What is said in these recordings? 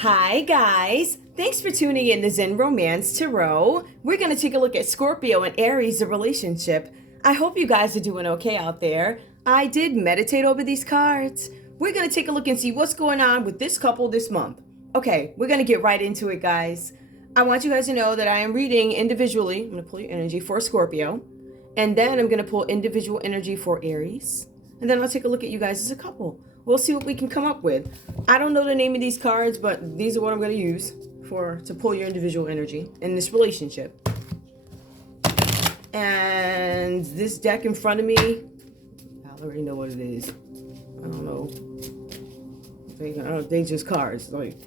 Hi guys, thanks for tuning in to Zen Romance Tarot. We're going to take a look at Scorpio and Aries, the relationship. I hope you guys are doing okay out there. I did meditate over these cards. We're going to take a look and see what's going on with this couple this month. Okay, we're going to get right into it, guys. I want you guys to know that I am reading individually. I'm going to pull your energy for Scorpio, and then I'm going to pull individual energy for Aries, and then I'll take a look at you guys as a couple. We'll see what we can come up with. I don't know the name of these cards, but these are what I'm going to use to pull your individual energy in this relationship. And this deck in front of me, I already know what it is. I don't know. They just cards. Like,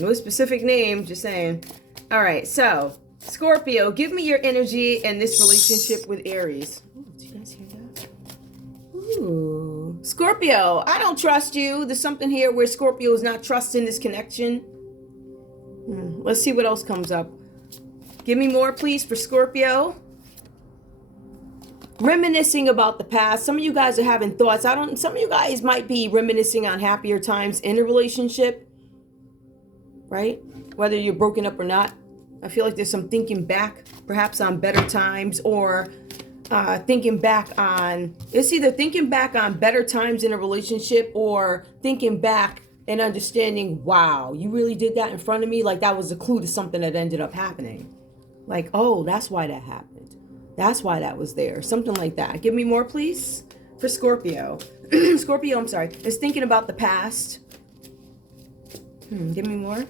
no specific name, just saying. All right, so Scorpio, give me your energy in this relationship with Aries. Ooh, did you guys hear that? Ooh. Scorpio, I don't trust you. There's something here where Scorpio is not trusting this connection. Let's see what else comes up. Give me more, please, for Scorpio. Reminiscing about the past. Some of you guys are having thoughts. Some of you guys might be reminiscing on happier times in a relationship, right? Whether you're broken up or not. I feel like there's some thinking back, perhaps on better times, or thinking back on, it's either thinking back on better times in a relationship or thinking back and understanding, wow, you really did that in front of me? Like that was a clue to something that ended up happening. Like, oh, that's why that happened. That's why that was there. Something like that. Give me more, please, for Scorpio. Scorpio, I'm sorry, is thinking about the past. Give me more.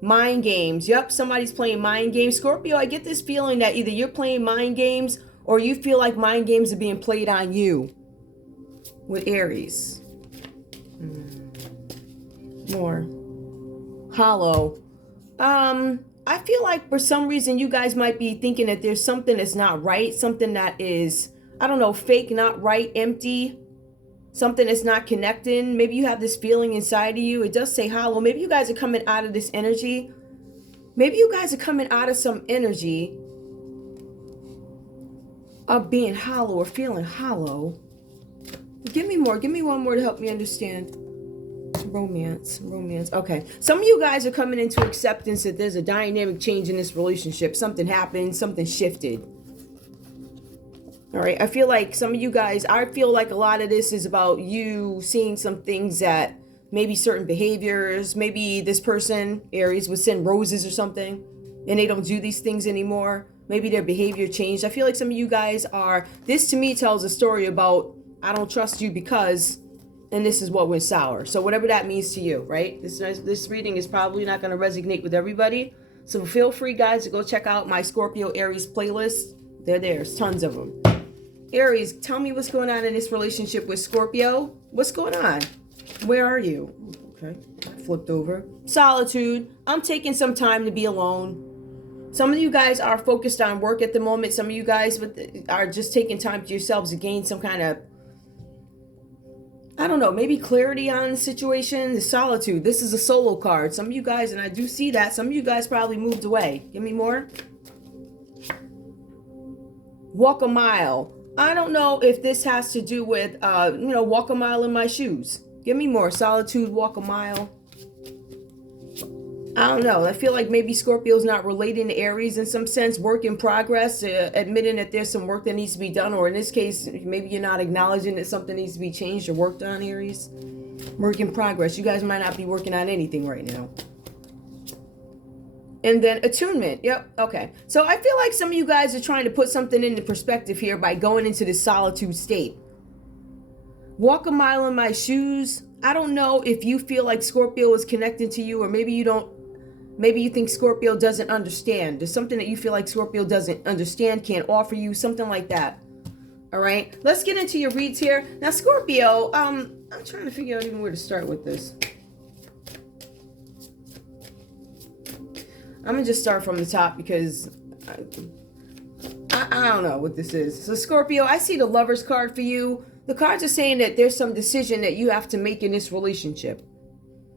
Mind games. Yep, somebody's playing mind games. Scorpio, I get this feeling that either you're playing mind games or you feel like mind games are being played on you with Aries. More. Hollow. I feel like for some reason you guys might be thinking that there's something that's not right. Something that is, I don't know, fake, not right, empty. Something that's not connecting. Maybe you have this feeling inside of you. It does say hollow. Maybe you guys are coming out of this energy. Maybe you guys are coming out of some energy of being hollow or feeling hollow. Give me more. Give me one more to help me understand. Romance. Okay. Some of you guys are coming into acceptance that there's a dynamic change in this relationship. Something happened. Something shifted. All right. I feel like some of you guys, I feel like a lot of this is about you seeing some things that maybe certain behaviors, maybe this person, Aries, would send roses or something and they don't do these things anymore. Maybe their behavior changed. I feel like some of you guys are, this to me tells a story about, I don't trust you because, and this is what went sour. So whatever that means to you, right? This reading is probably not going to resonate with everybody. So feel free, guys, to go check out my Scorpio Aries playlist. They're there. There's tons of them. Aries, tell me what's going on in this relationship with Scorpio. What's going on? Where are you? Okay, flipped over. Solitude. I'm taking some time to be alone. Some of you guys are focused on work at the moment. Some of you guys are just taking time to yourselves to gain some kind of, I don't know, maybe clarity on the situation. The solitude. This is a solo card. Some of you guys, and I do see that, some of you guys probably moved away. Give me more. Walk a mile. I don't know if this has to do with, walk a mile in my shoes. Give me more. Solitude, walk a mile. I don't know. I feel like maybe Scorpio's not relating to Aries in some sense. Work in progress, admitting that there's some work that needs to be done. Or in this case, maybe you're not acknowledging that something needs to be changed or worked on, Aries. Work in progress. You guys might not be working on anything right now. And then attunement. Yep. Okay. So I feel like some of you guys are trying to put something into perspective here by going into this solitude state. Walk a mile in my shoes. I don't know if you feel like Scorpio is connected to you, or maybe you don't. Maybe you think Scorpio doesn't understand. There's something that you feel like Scorpio doesn't understand, can't offer you, something like that. All right. Let's get into your reads here. Now, Scorpio, I'm trying to figure out even where to start with this. I'm going to just start from the top because I don't know what this is. So, Scorpio, I see the Lover's card for you. The cards are saying that there's some decision that you have to make in this relationship.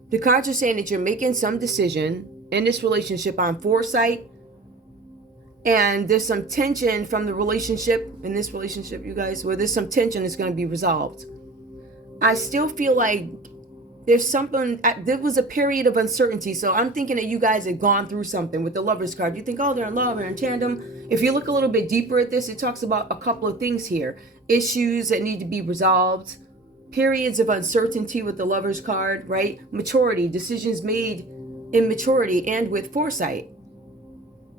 The cards are saying that you're making some decision in this relationship on foresight. And there's some tension from the relationship, in this relationship, you guys, where there's some tension that's going to be resolved. I still feel like there's something, there was a period of uncertainty. So I'm thinking that you guys had gone through something with the Lovers card. You think, oh, they're in love, they're in tandem. If you look a little bit deeper at this, it talks about a couple of things here. Issues that need to be resolved, periods of uncertainty with the Lovers card, right? Maturity, decisions made in maturity and with foresight.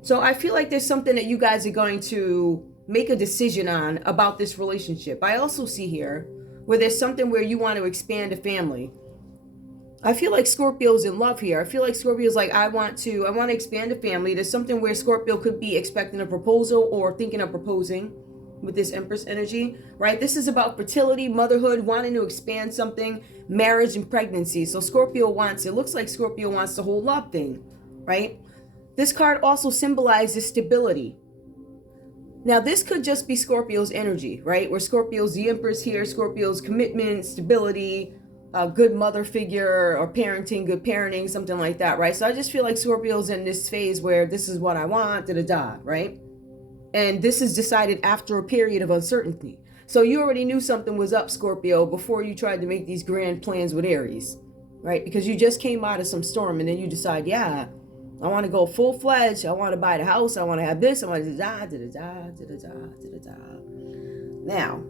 So I feel like there's something that you guys are going to make a decision on about this relationship. I also see here where there's something where you want to expand a family. I feel like Scorpio's in love here. I feel like Scorpio's like, I want to expand a family. There's something where Scorpio could be expecting a proposal or thinking of proposing with this Empress energy, right? This is about fertility, motherhood, wanting to expand something, marriage and pregnancy. So Scorpio wants, it looks like Scorpio wants the whole love thing, right? This card also symbolizes stability. Now, this could just be Scorpio's energy, right? Where Scorpio's the Empress here, Scorpio's commitment, stability, a good mother figure or parenting, good parenting, something like that, right? So I just feel like Scorpio's in this phase where this is what I want, da-da-da, right? And this is decided after a period of uncertainty. So you already knew something was up, Scorpio, before you tried to make these grand plans with Aries, right? Because you just came out of some storm and then you decide, yeah, I want to go full-fledged. I want to buy the house. I want to have this. I want to da da da da da da da. Now,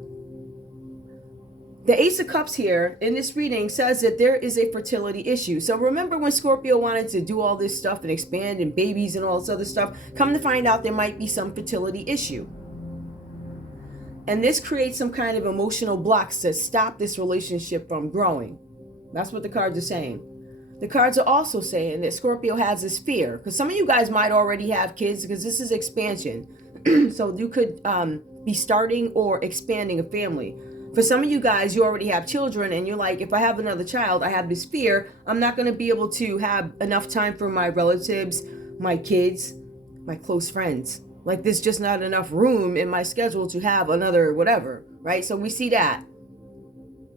the Ace of Cups here in this reading says that there is a fertility issue. So remember when Scorpio wanted to do all this stuff and expand and babies and all this other stuff, come to find out there might be some fertility issue. And this creates some kind of emotional blocks to stop this relationship from growing. That's what the cards are saying. The cards are also saying that Scorpio has this fear, because some of you guys might already have kids, because this is expansion. So you could be starting or expanding a family. For some of you guys, you already have children and you're like, if I have another child, I have this fear. I'm not going to be able to have enough time for my relatives, my kids, my close friends. Like there's just not enough room in my schedule to have another whatever, right? So we see that.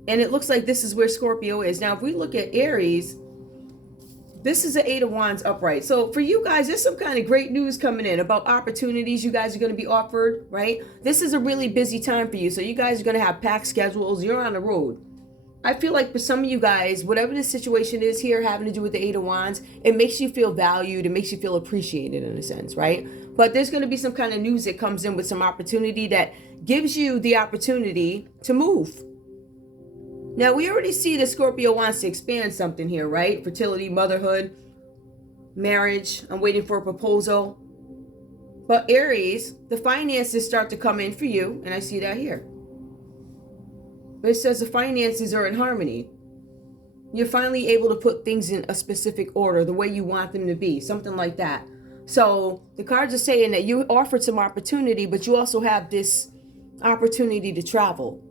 And it looks like this is where Scorpio is. Now, if we look at Aries, this is the 8 of Wands upright. So for you guys, there's some kind of great news coming in about opportunities you guys are going to be offered, right? This is a really busy time for you. So you guys are going to have packed schedules. You're on the road. I feel like for some of you guys, whatever the situation is here having to do with the 8 of Wands, it makes you feel valued. It makes you feel appreciated in a sense, right? But there's going to be some kind of news that comes in with some opportunity that gives you the opportunity to move. Now, we already see that Scorpio wants to expand something here, right? Fertility, motherhood, marriage. I'm waiting for a proposal. But Aries, the finances start to come in for you, and I see that here. But it says the finances are in harmony. You're finally able to put things in a specific order, the way you want them to be, something like that. So the cards are saying that you offered some opportunity, but you also have this opportunity to travel.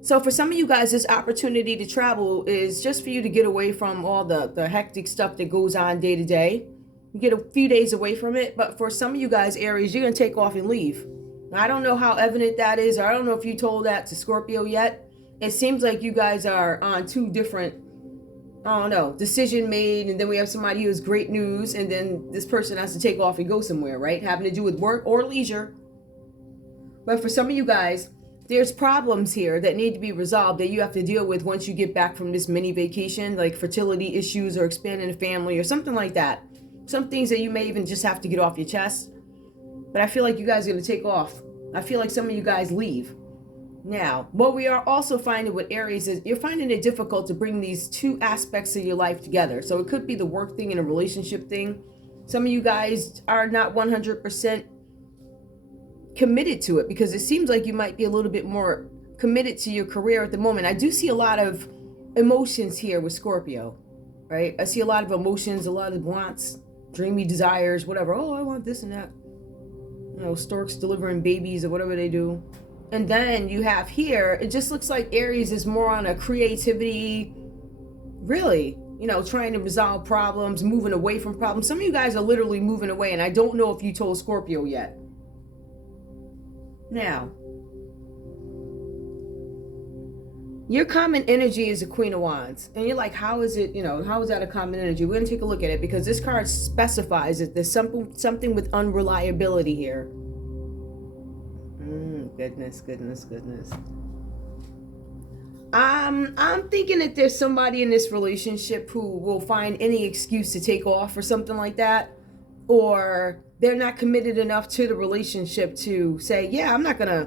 So for some of you guys, this opportunity to travel is just for you to get away from all the hectic stuff that goes on day to day. You get a few days away from it. But for some of you guys, Aries, you're going to take off and leave. Now, I don't know how evident that is. Or I don't know if you told that to Scorpio yet. It seems like you guys are on two different, I don't know, decision made. And then we have somebody who has great news. And then this person has to take off and go somewhere, right? Having to do with work or leisure. But for some of you guys, there's problems here that need to be resolved that you have to deal with once you get back from this mini vacation, like fertility issues or expanding a family or something like that. Some things that you may even just have to get off your chest. But I feel like you guys are going to take off. I feel like some of you guys leave. Now, what we are also finding with Aries is you're finding it difficult to bring these two aspects of your life together. So it could be the work thing and a relationship thing. Some of you guys are not 100% committed to it because it seems like you might be a little bit more committed to your career at the moment. I do see a lot of emotions here with Scorpio, right? I see a lot of emotions, a lot of wants, dreamy desires, whatever. Oh, I want this and that. You know, storks delivering babies or whatever they do. And then you have here, it just looks like Aries is more on a creativity, really, you know, trying to resolve problems, moving away from problems. Some of you guys are literally moving away, and I don't know if you told Scorpio yet. Now, your common energy is a Queen of Wands. And you're like, how is it, you know, how is that a common energy? We're going to take a look at it because this card specifies that there's something with unreliability here. Goodness. I'm thinking that there's somebody in this relationship who will find any excuse to take off or something like that, or they're not committed enough to the relationship to say, yeah, I'm not gonna,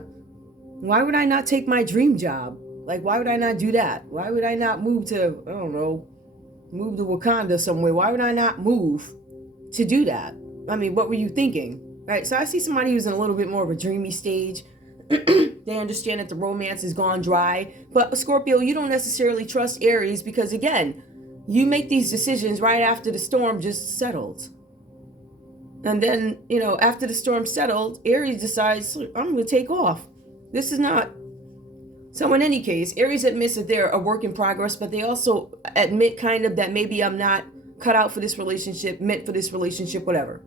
why would I not take my dream job? Like, why would I not do that? Why would I not move to, I don't know, move to Wakanda somewhere? Why would I not move to do that? I mean, what were you thinking? Right? So I see somebody who's in a little bit more of a dreamy stage. They understand that the romance is gone dry. But Scorpio, you don't necessarily trust Aries because, again, you make these decisions right after the storm just settled. And then, after the storm settled, Aries decides, I'm going to take off. This is not. So in any case, Aries admits that they're a work in progress, but they also admit kind of that maybe I'm not cut out for this relationship, meant for this relationship, whatever.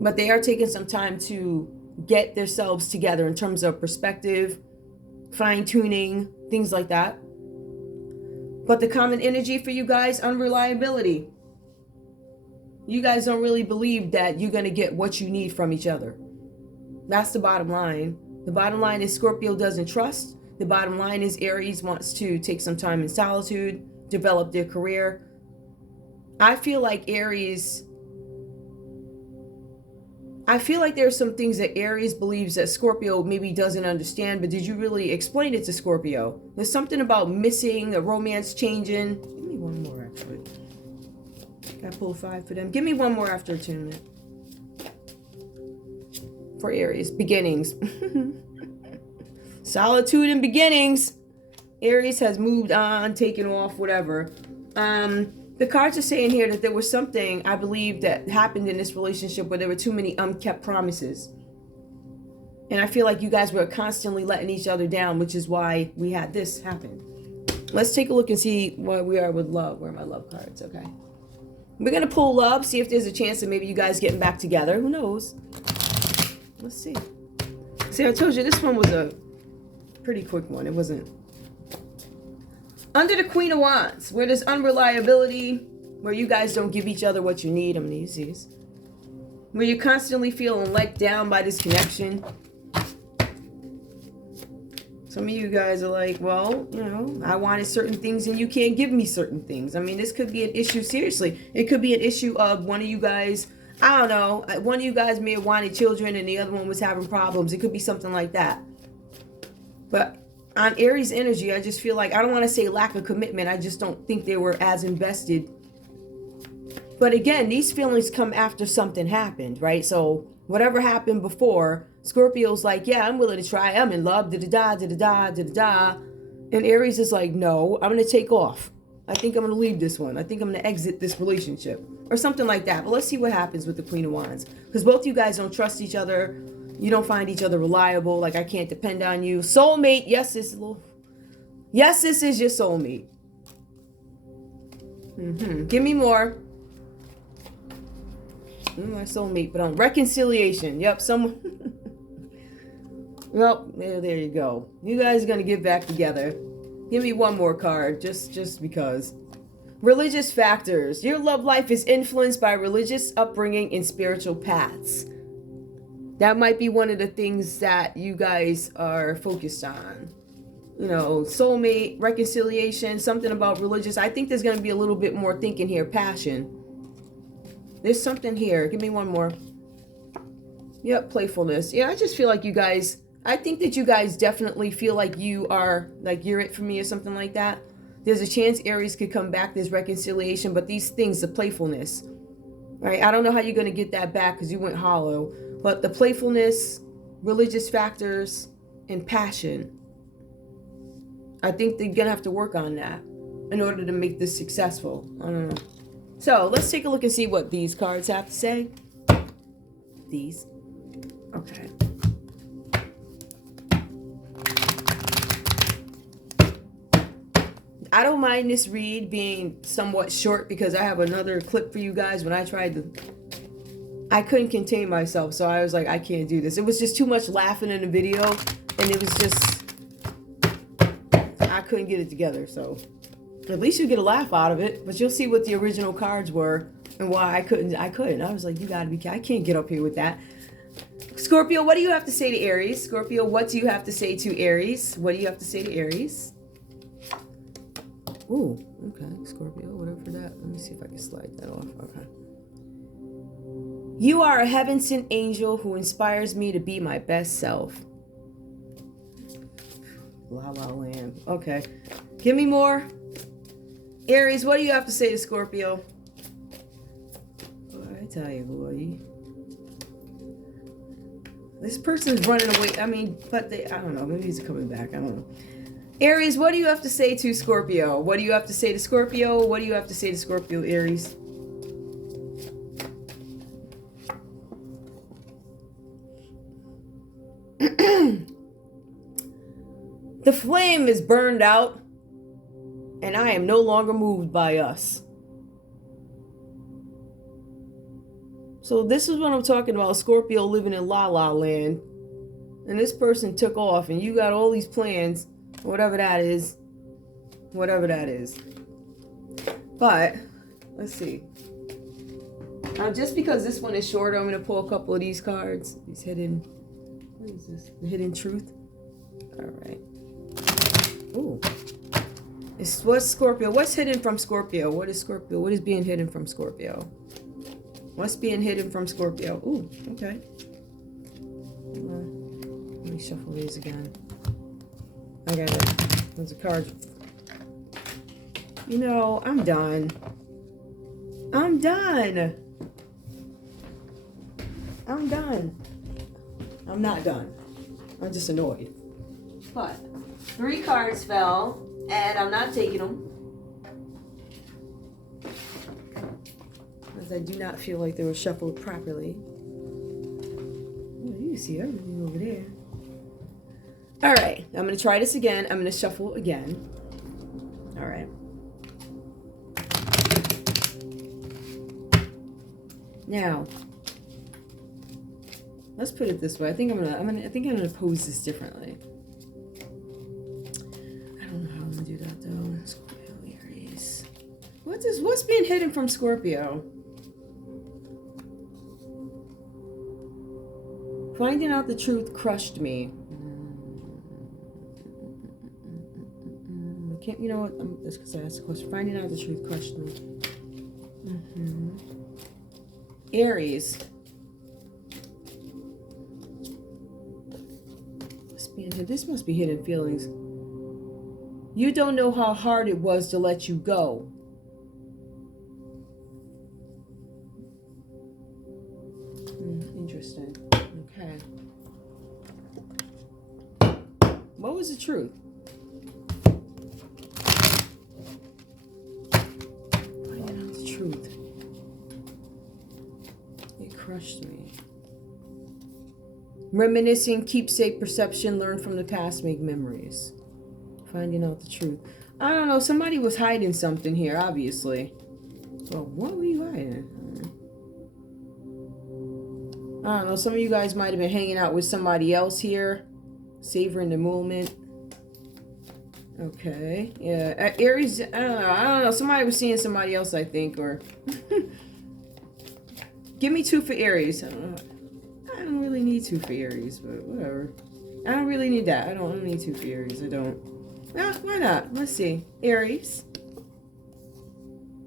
But they are taking some time to get themselves together in terms of perspective, fine-tuning, things like that. But the common energy for you guys, unreliability. You guys don't really believe that you're going to get what you need from each other. That's the bottom line. The bottom line is Scorpio doesn't trust. The bottom line is Aries wants to take some time in solitude, develop their career. I feel like there's some things that Aries believes that Scorpio maybe doesn't understand, but did you really explain it to Scorpio? There's something about missing, a romance changing. Give me one more, actually. I pulled 5 for them. Give me one more after attunement. For Aries, beginnings. Solitude and beginnings. Aries has moved on, taken off, whatever. The cards are saying here that there was something, I believe, that happened in this relationship where there were too many unkept promises. And I feel like you guys were constantly letting each other down, which is why we had this happen. Let's take a look and see where we are with love. Where are my love cards? Okay. We're going to pull love, see if there's a chance of maybe you guys getting back together. Who knows? Let's see. See, I told you this one was a pretty quick one. It wasn't. Under the Queen of Wands, where there's unreliability, where you guys don't give each other what you need. I'm going to use these. Where you're constantly feeling let down by this connection. Some of you guys are like, well, I wanted certain things and you can't give me certain things. I mean, this could be an issue, seriously. It could be an issue of one of you guys, I don't know, one of you guys may have wanted children and the other one was having problems. It could be something like that. But on Aries energy, I just feel like, I don't want to say lack of commitment. I just don't think they were as invested. But again, these feelings come after something happened, right? So whatever happened before, Scorpio's like, yeah, I'm willing to try. I'm in love, da-da-da, da-da-da, da-da-da. And Aries is like, no, I'm going to take off. I think I'm going to leave this one. I think I'm going to exit this relationship or something like that. But let's see what happens with the Queen of Wands. Because both you guys don't trust each other. You don't find each other reliable. Like, I can't depend on you. Soulmate. Yes, this is your soulmate. Give me more. My soulmate, but on reconciliation. Yep, someone. Well, there you go. You guys are going to get back together. Give me one more card, just because. Religious factors. Your love life is influenced by religious upbringing and spiritual paths. That might be one of the things that you guys are focused on. Soulmate, reconciliation, something about religious. I think there's going to be a little bit more thinking here. Passion. There's something here. Give me one more. Yep, playfulness. Yeah, I just feel like you guys, I think that you guys definitely feel like you are, like you're it for me or something like that. There's a chance Aries could come back. There's reconciliation, but these things, the playfulness, right? I don't know how you're going to get that back because you went hollow, but the playfulness, religious factors, and passion, I think they're going to have to work on that in order to make this successful. I don't know. So let's take a look and see what these cards have to say. These. Okay. I don't mind this read being somewhat short because I have another clip for you guys. When I tried to, I couldn't contain myself. So I was like, I can't do this. It was just too much laughing in the video. And it was just, I couldn't get it together. So at least you get a laugh out of it. But you'll see what the original cards were and why I couldn't. I was like, you gotta be, I can't get up here with that. Scorpio, what do you have to say to Aries? Scorpio, what do you have to say to Aries? What do you have to say to Aries? Ooh, okay, Scorpio, whatever for that. Let me see if I can slide that off. Okay. You are a heaven-sent angel who inspires me to be my best self. La La Land. Okay. Give me more. Aries, what do you have to say to Scorpio? I tell you, boy. This person's running away. I mean, but I don't know. Maybe he's coming back. I don't know. Aries, what do you have to say to Scorpio? What do you have to say to Scorpio? What do you have to say to Scorpio, Aries? The flame is burned out, and I am no longer moved by us. So this is what I'm talking about, Scorpio living in La La Land. And this person took off, and you got all these plans, whatever that is. Whatever that is. But, let's see. Now, just because this one is shorter, I'm going to pull a couple of these cards. These hidden, what is this? The hidden truth? All right. Ooh. What's Scorpio? What's hidden from Scorpio? What is Scorpio? What is being hidden from Scorpio? What's being hidden from Scorpio? Ooh, okay. Let me shuffle these again. I got it. There's a card. You know, I'm done. I'm done. I'm done. I'm not done. I'm just annoyed. But 3 cards fell, and I'm not taking them. Because I do not feel like they were shuffled properly. Oh, you see everything over there. All right, I'm going to try this again. I'm going to shuffle again. All right. Now, let's put it this way. I think I'm gonna pose this differently. I don't know how I'm gonna do that though. Scorpio, Aries. What's being hidden from Scorpio? Finding out the truth crushed me. I can't. You know what? That's because I asked the question. Finding out the truth crushed me. Aries. This must be hidden feelings. You don't know how hard it was to let you go. Interesting. Okay. What was the truth? Finding out the truth. It crushed me. Reminiscing, keepsake, perception, learn from the past, make memories. Finding out the truth. I don't know, somebody was hiding something here, obviously. Well, what were you hiding? I don't know, some of you guys might have been hanging out with somebody else here. Savoring the moment. Okay, yeah. Aries, I don't know, somebody was seeing somebody else, I think, or... Give me 2 for Aries. I don't know. I don't really need 2 for Aries, but whatever. I don't really need that. I don't need 2 for Aries. I don't. Yeah, why not? Let's see. Aries.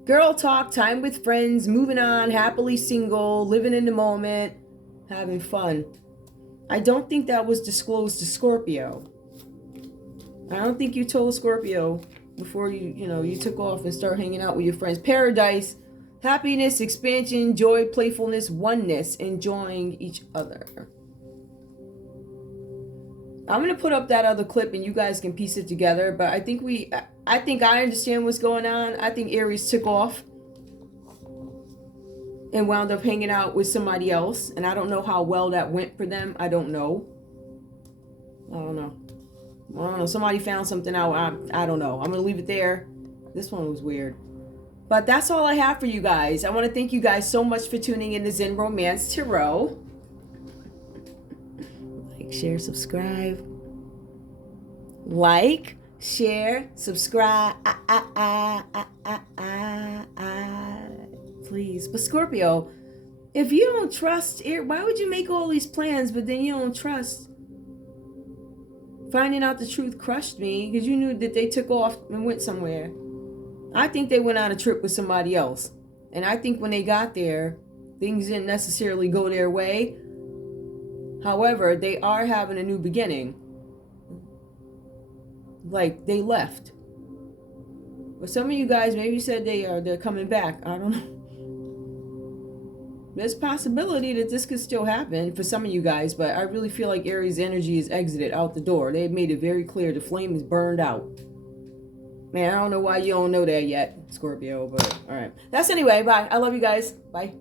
Girl talk, time with friends, moving on, happily single, living in the moment, having fun. I don't think that was disclosed to Scorpio. I don't think you told Scorpio before you took off and start hanging out with your friends. Paradise. Happiness, expansion, joy, playfulness, oneness, enjoying each other. I'm going to put up that other clip and you guys can piece it together. But I think I understand what's going on. I think Aries took off and wound up hanging out with somebody else. And I don't know how well that went for them. I don't know. Somebody found something out. I don't know. I'm going to leave it there. This one was weird. But that's all I have for you guys. I want to thank you guys so much for tuning in to Zen Romance Tarot. Like, share, subscribe. Like, share, subscribe. Please. But Scorpio, If you don't trust, why would you make all these plans, but then you don't trust? Finding out the truth crushed me because you knew that they took off and went somewhere. I think they went on a trip with somebody else. And I think when they got there, things didn't necessarily go their way. However, they are having a new beginning. Like, they left. But some of you guys maybe said they're coming back. I don't know. There's possibility that this could still happen for some of you guys, but I really feel like Aries energy is exited out the door. They've made it very clear the flame is burned out. Man, I don't know why you don't know that yet, Scorpio, but all right. That's anyway. Bye. I love you guys. Bye.